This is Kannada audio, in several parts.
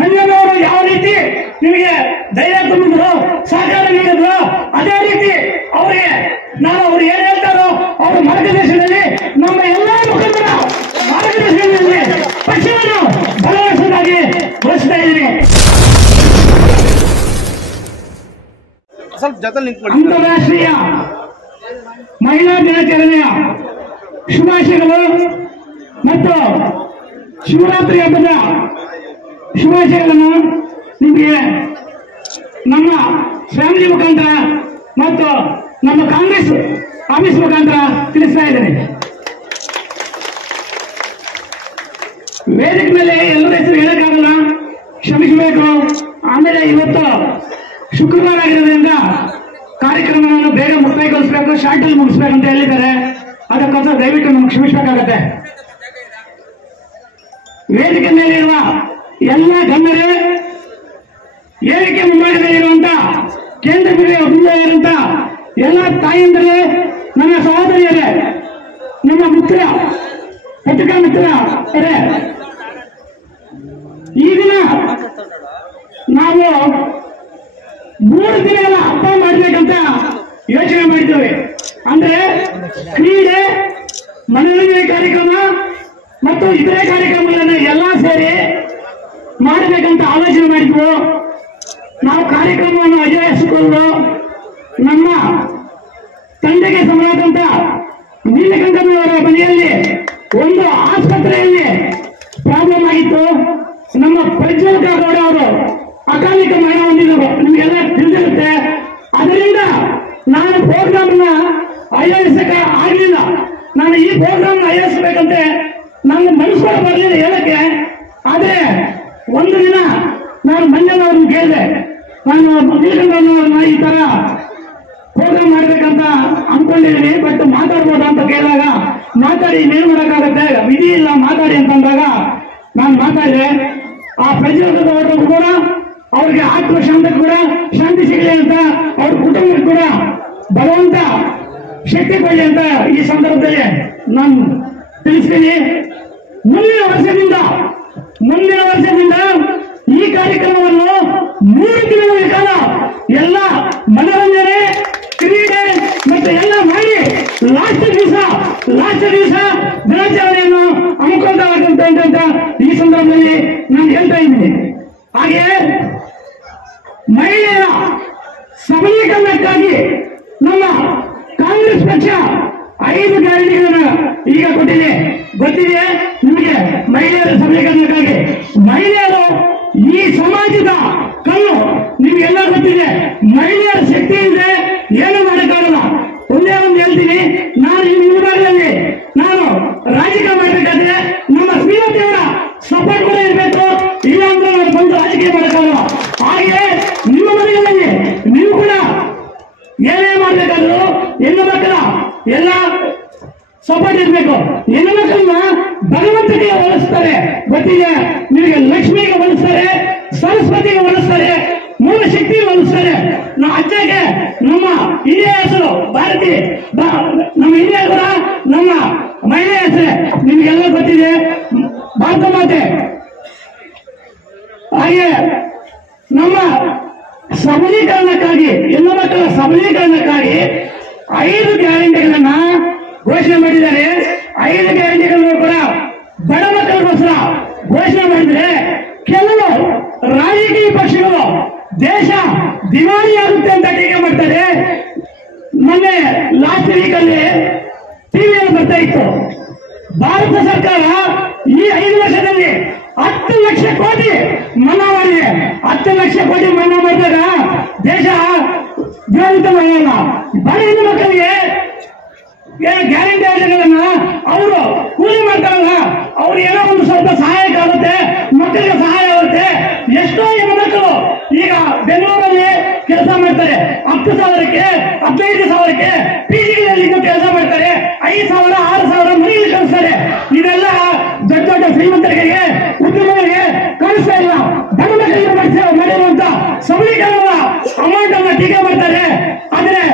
ಮಂಜನವರು ಯಾವ ರೀತಿ ನಿಮಗೆ ಧೈರ್ಯ ತುಂಬಿದ್ರು, ಸಹಕಾರ ನೀಡಿದ್ರು, ಅದೇ ರೀತಿ ಅವರಿಗೆ ನಾವು ಅವ್ರು ಏನ್ ಹೇಳ್ತಾರೋ ಅವರ ಮಾರ್ಗದರ್ಶನದಲ್ಲಿ ನಮ್ಮ ಎಲ್ಲಾ ಮುಖಂಡರ ಮಾರ್ಗದರ್ಶನದಲ್ಲಿ ಪಕ್ಷವನ್ನು ಬಲವರ್ಸೋದಾಗಿ ಘೋಷಿಸ್ತಾ ಇದ್ದೀನಿ. ಅಂತಾರಾಷ್ಟ್ರೀಯ ಮಹಿಳಾ ದಿನಾಚರಣೆಯ ಶುಭಾಶಯಗಳು ಮತ್ತು ಶಿವರಾತ್ರಿ ಹಬ್ಬದ ಶುಭಾಶಯಗಳನ್ನು ನಿಮಗೆ ನಮ್ಮ ಫ್ಯಾಮಿಲಿ ಮುಖಾಂತರ ಮತ್ತು ನಮ್ಮ ಕಾಂಗ್ರೆಸ್ ಆಫೀಸ್ ಮುಖಾಂತರ ತಿಳಿಸ್ತಾ ಇದ್ದೇನೆ. ವೇದಿಕೆ ಮೇಲೆ ಎಲ್ಲರ ಹೆಸರು ಹೇಳಕ್ಕಾಗಲ್ಲ, ಕ್ಷಮಿಸಬೇಕು. ಆಮೇಲೆ ಇವತ್ತು ಶುಕ್ರವಾರ ಆಗಿರೋದ್ರಿಂದ ಕಾರ್ಯಕ್ರಮವನ್ನು ಬೇಗ ಮುಕ್ತಾಯಗೊಳಿಸಬೇಕು, ಶಾರ್ಟಲ್ಲಿ ಮುಗಿಸ್ಬೇಕು ಅಂತ ಹೇಳಿದ್ದಾರೆ. ಅದಕ್ಕೋಸ್ಕರ ದಯವಿಟ್ಟು ನಮ್ಗೆ ಕ್ಷಮಿಸಬೇಕಾಗತ್ತೆ. ವೇದಿಕೆ ಮೇಲಿರುವ ಎಲ್ಲ ಗಣ್ಯರೇ, ಏರಿಕೆ ಮುಂಭಾಗದಲ್ಲಿರುವಂತ ಕೇಂದ್ರ ಬಿಡುವಂತ ಎಲ್ಲ ತಾಯಂದಿರೇ, ನನ್ನ ಸಹೋದರಿಯರೇ, ನಮ್ಮ ಮಿತ್ರ ಪತ್ರಿಕಾ ಮಿತ್ರರೇ, ಈ ದಿನ ನಾವು 3 ದಿನಗಳ ಹಬ್ಬ ಮಾಡ್ಬೇಕಂತ ಯೋಚನೆ ಮಾಡಿದ್ದೇವೆ. ಅಂದ್ರೆ ಕ್ರೀಡೆ, ಮನೋರಂಜನೆ ಕಾರ್ಯಕ್ರಮ ಮತ್ತು ಇತರೆ ಕಾರ್ಯಕ್ರಮಗಳನ್ನ ಎಲ್ಲ ಸೇರಿ ಮಾಡಬೇಕಂತ ಆಲೋಚನೆ ಮಾಡಿದ್ವು. ನಾವು ಕಾರ್ಯಕ್ರಮವನ್ನು ಆಯೋಜಿಸಿಕೊಂಡು ನಮ್ಮ ತಂದೆಗೆ ಸಮನಾದಂತ ನೀಲಕಂಠನವರ ಮನೆಯಲ್ಲಿ ಒಂದು ಆಸ್ಪತ್ರೆಯಲ್ಲಿ ಪ್ರಾಬ್ಲಮ್ ಆಗಿತ್ತು. ನಮ್ಮ ಪ್ರಜ್ವಲ್ ಗೌಡ ಅವರು ಅಕಾಲಿಕ ಮರಣ ಹೊಂದಿದರು, ನಿಮಗೆಲ್ಲ ತಿಳಿದಿರುತ್ತೆ. ಅದರಿಂದ ನಾನು ಪ್ರೋಗ್ರಾಮ್ ಆಯೋಜಿಸಕ ಆಗಲಿಲ್ಲ. ನಾನು ಈ ಪ್ರೋಗ್ರಾಮ್ ಆಯೋಜಿಸಬೇಕಂತೆ ನನ್ನ ಮನಸ್ಸು ಬರಲಿಲ್ಲ ಹೇಳಕ್ಕೆ. ಆದ್ರೆ ಒಂದು ದಿನ ನಾನು ಮಂಜನವ್ರನ್ನ ಕೇಳಿದೆ, ನಾನು ನೀಲಕಂಠನವ್ರನ್ನ ಈ ತರ ಪ್ರೋಗ್ರಾಮ್ ಮಾಡ್ಬೇಕಂತ ಅನ್ಕೊಂಡಿದ್ದೀನಿ, ಬಟ್ ಮಾತಾಡ್ಬೋದ ಅಂತ ಕೇಳಿದಾಗ, ಮಾತಾಡಿ ಇನ್ನೇನು ಮಾಡೋಕ್ಕಾಗತ್ತೆ, ವಿಧಿ ಇಲ್ಲ ಮಾತಾಡಿ ಅಂತಂದಾಗ ನಾನು ಮಾತಾಡಿದೆ. ಆ ಪ್ರಜ್ವಲ್ ಕೂಡ ಅವ್ರಿಗೆ ಆತ್ಮಶಾಂತಿ ಕೂಡ ಶಾಂತಿ ಸಿಗಲಿ ಅಂತ, ಅವ್ರ ಕುಟುಂಬಕ್ಕೆ ಕೂಡ ಭಗವಂತ ಶಕ್ತಿ ಕೊಡಲಿ ಅಂತ ಈ ಸಂದರ್ಭದಲ್ಲಿ ನಾನು ತಿಳಿಸ್ತೀನಿ. ಮುಂದಿನ ವರ್ಷದಿಂದ ಈ ಕಾರ್ಯಕ್ರಮವನ್ನು 3 ದಿನಗಳ ಕಾಲ ಎಲ್ಲ ಮನೋರಂಜನೆ, ಕ್ರೀಡೆ ಮತ್ತು ಎಲ್ಲ ಮಾಡಿ ಲಾಸ್ಟ್ ದಿವಸ ದಿನಾಚರಣೆಯನ್ನು ಹಮ್ಮಿಕೊಳ್ಳಲಾಗುತ್ತದೆ ಅಂತ ಈ ಸಂದರ್ಭದಲ್ಲಿ ನಾನು ಹೇಳ್ತಾ ಇದ್ದೀನಿ. ಹಾಗೆ ಮಹಿಳೆಯರ ಸಬಲೀಕರಣಕ್ಕಾಗಿ ನಮ್ಮ ಕಾಂಗ್ರೆಸ್ ಪಕ್ಷ 5 ಗ್ಯಾರಂಟಿಗಳನ್ನು ಈಗ ಕೊಟ್ಟಿದೆ, ಗೊತ್ತಿದೆ ನಿಮಗೆ. ಮಹಿಳೆಯರ ಸಬಲೀಕರಣಕ್ಕಾಗಿ ಮಹಿಳೆಯರು ಈ ಸಮಾಜದ ಕಲ್ಲು, ನಿಮ್ಗೆಲ್ಲ ಗೊತ್ತಿದೆ. ಮಹಿಳೆಯರ ಶಕ್ತಿ ಇದ್ರೆ ಏನು ಮಾಡೋಕ್ಕಾಗಲ್ಲ. ಒಂದೇ ಒಂದು ಹೇಳ್ತೀನಿ, ನಾನು ಈ ಮುಂಭಾಗದಲ್ಲಿ ನಾನು ರಾಜಕೀಯ ಮಾಡಬೇಕಾದ್ರೆ ನಮ್ಮ ಶ್ರೀಮತಿಯವರ ಸಪೋರ್ಟ್ ಕೂಡ ಇರಬೇಕು, ಇಲ್ಲ ಅಂದ್ರೆ ನಾನು ಬಂದು ರಾಜಕೀಯ ಮಾಡೋಕ್ಕಾಗಲ್ಲ. ಹಾಗೆ ನಿಮ್ಮ ಮನೆಗಳಲ್ಲಿ ನೀವು ಕೂಡ ಏನೇ ಮಾಡಬೇಕಾದ್ರು ಹೆಣ್ಣು ಮಕ್ಕಳ ಎಲ್ಲ ಸಪೋರ್ಟ್ ಇರಬೇಕು. ಹೆಣ್ಣು ಮಕ್ಕಳನ್ನ ಭಗವಂತನಿಗೆ ಹೋಲಿಸ್ತಾರೆ, ಗೊತ್ತಿದೆ ನಿಮಗೆ. ಲಕ್ಷ್ಮಿಗೆ ಹೋಲಿಸ್ತಾರೆ, ಸರಸ್ವತಿಗೆ ಹೋಲಿಸ್ತಾರೆ, ಮೂಲ ಶಕ್ತಿಗೆ ಹೋಲಿಸ್ತಾರೆ. ನಮ್ಮ ಅಜ್ಜಗೆ ನಮ್ಮ ಹಿರಿಯ ಹೆಸರು ಭಾರತಿ, ನಮ್ಮ ಹಿರಿಯ ಕೂಡ ನಮ್ಮ ಮಹಿಳೆಯ ಹೆಸರೇ, ನಿಮಗೆಲ್ಲ ಗೊತ್ತಿದೆ, ಭಾರತ ಮಾತೆ. ಹಾಗೆ ನಮ್ಮ ಸಬಲೀಕರಣಕ್ಕಾಗಿ, ಹೆಣ್ಣು ಮಕ್ಕಳ ಸಬಲೀಕರಣಕ್ಕಾಗಿ 5 ಗ್ಯಾರಂಟಿಗಳನ್ನ ಘೋಷಣೆ ಮಾಡಿದ್ದಾರೆ. 5 ಗ್ಯಾರಂಟಿಗಳನ್ನು ಕೂಡ ಬಡ ಮಕ್ಕಳಿಗೋಸ್ಕರ ಘೋಷಣೆ ಮಾಡಿದ್ರೆ, ಕೆಲವು ರಾಜಕೀಯ ಪಕ್ಷಗಳು ದೇಶ ದಿವಾಳಿ ಆಗುತ್ತೆ ಅಂತ ಟೀಕೆ ಮಾಡ್ತಾರೆ. ಮೊನ್ನೆ ಲಾಸ್ಟ್ ವೀಕಲ್ಲಿ ಟಿವಿಯಲ್ಲಿ ಬರ್ತಾ ಇತ್ತು, ಭಾರತ ಸರ್ಕಾರ ಈ 5 ವರ್ಷದಲ್ಲಿ 10 ಲಕ್ಷ ಕೋಟಿ ಮನ್ನಾ ಮಾಡಿದೆ. 10 ಲಕ್ಷ ಕೋಟಿ ಮನ್ನಾ ಮಾಡಿದಾಗ ದೇಶ ಜೀವಂತವಾಗಿಲ್ಲ. ಬಡ ಹೆಣ್ಣು ಮಕ್ಕಳಿಗೆ ಗ್ಯಾರಂಟಿ ಯೋಜನೆಗಳನ್ನ ಅವರು ಕೂಲಿ ಮಾಡ್ತಾರಲ್ಲ, ಅವ್ರು ಏನೋ ಒಂದು ಸ್ವಲ್ಪ ಸಹಾಯಕ ಆಗುತ್ತೆ, ಮಕ್ಕಳಿಗೆ ಸಹಾಯ ಆಗುತ್ತೆ. ಎಷ್ಟೋ ಹೆಣ್ಣು ಮಕ್ಕಳು ಈಗ ಬೆಂಗಳೂರಲ್ಲಿ ಕೆಲಸ ಮಾಡ್ತಾರೆ, 10,000ಕ್ಕೆ 15,000ಕ್ಕೆ ಪಿಜಿಗಳಲ್ಲಿ ಕೆಲಸ ಮಾಡ್ತಾರೆ, 5,000 6,000 ಮನೆಯಲ್ಲಿ ಕಳಿಸ್ತಾರೆ. ಇದೆಲ್ಲ ದೊಡ್ಡ ದೊಡ್ಡ ಶ್ರೀಮಂತರಿಗೆ, ಉದ್ಯಮಗಳಿಗೆ ಕಳಿಸ್ತಾ ಇಲ್ಲ. ಬಡ ಮಕ್ಕಳಿಗೆ ಮಾಡಿರುವಂತ ಸಬಲೀಕರಣದ ಅಮೌಂಟ್ ಅನ್ನ ಟೀಕೆ ಮಾಡ್ತಾರೆ. ಆದ್ರೆ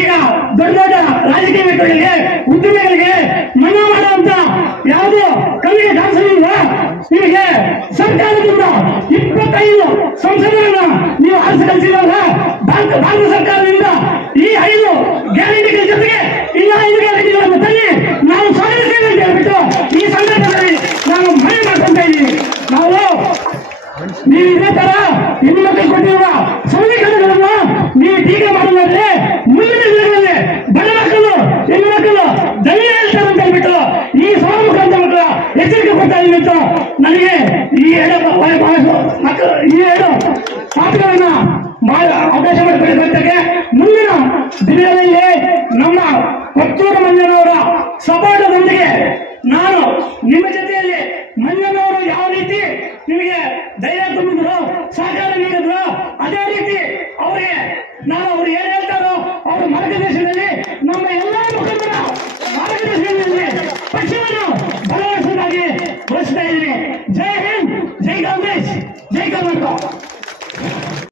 ಈಗ ದೊಡ್ಡ ದೊಡ್ಡ ರಾಜಕೀಯ ವ್ಯಕ್ತಿಗಳಿಗೆ, ಉದ್ಯಮಿಗಳಿಗೆ ಮನ್ನಾ ಮಾಡುವಂತ ಯಾವುದು ಕಣ್ಣಿಗೆ ಕಾಣಿಸಲಿಲ್ಲ. ನಿಮಗೆ ಸರ್ಕಾರದಿಂದ ಮಾರ್ಕ್ಸ್ ಕಲಿಸಿದಾಗ ಭಾರತ ಸರ್ಕಾರದಿಂದ ಈ 5 ಗ್ಯಾರಂಟಿಗಳ ಜೊತೆಗೆ ಇನ್ನು 5 ಗ್ಯಾರಂಟಿಗಳನ್ನು ತನ್ನಿ ನಾವು ಸಾಧಿಸ್ತೇವೆ ಅಂತ ಹೇಳ್ಬಿಟ್ಟು ಈ ಸಂದರ್ಭದಲ್ಲಿ ನಾನು ಮನವಿ ಮಾಡ್ಕೊತಾ ಇದ್ದೀನಿ. ನಾವು ನೀವು ಇದೇ ತರ ಹೆಣ್ಣು ಮಕ್ಕಳು ಕೊಟ್ಟಿರುವ ಸಂವಿಧಾನಗಳನ್ನು ನೀವು ಟೀಕೆ ಮಾಡೋದಾದ್ರೆ ಮುಂದಿನ ದಿನಗಳಲ್ಲಿ ಬಡ ಮಕ್ಕಳು ಹೆಣ್ಣು ಮಕ್ಕಳು ಧನ್ಯ ಹೇಳ್ತಾರೆ ಅಂತ ಹೇಳ್ಬಿಟ್ಟು ಈ ಸಮಾಮುಖ ಅಂತ ಮಕ್ಕಳ ಎಚ್ಚರಿಕೆ ಕೊಡ್ತಾ ಇದ್ದೀನಿ ಅಂತ ನನಗೆ ಈ 2 ಮಾತುಗಳನ್ನ ಅವಕಾಶ ಮಾಡಿಕೊಡಬೇಕೆ. ಮುಂದಿನ ದಿನಗಳಲ್ಲಿ ನಮ್ಮ ಕೊತ್ತೂರು ಮಂಜನವರ ಸಪೋರ್ಟದೊಂದಿಗೆ ನಾನು ನಿಮ್ಮ ಜೊತೆಯಲ್ಲಿ ಮಂಜನವರು ಯಾವ ರೀತಿ ನಿಮಗೆ ಧೈರ್ಯ ತುಂಬಿದ್ರು, ಸಹಕಾರ ನೀಡಿದ್ರು, ಅದೇ ರೀತಿ ಅವರಿಗೆ ನಾನು ಅವ್ರು ಏನ್ ಹೇಳ್ತಾರೋ ಅವರ ಮಾರ್ಗದರ್ಶನದಲ್ಲಿ ನಮ್ಮ ಎಲ್ಲಾ ಮುಖಂಡರ ಮಾರ್ಗದರ್ಶನದಲ್ಲಿ ಪಕ್ಷವನ್ನು ಬಲವರ್ಸೋದಾಗಿ ಘೋಷಿಸ್ತಾ ಇದ್ದೀನಿ. ಜೈ ಹಿಂದ್, ಜೈ ಕಾಂಗ್ರೆಸ್, ಜೈ ಕರ್ನಾಟಕ.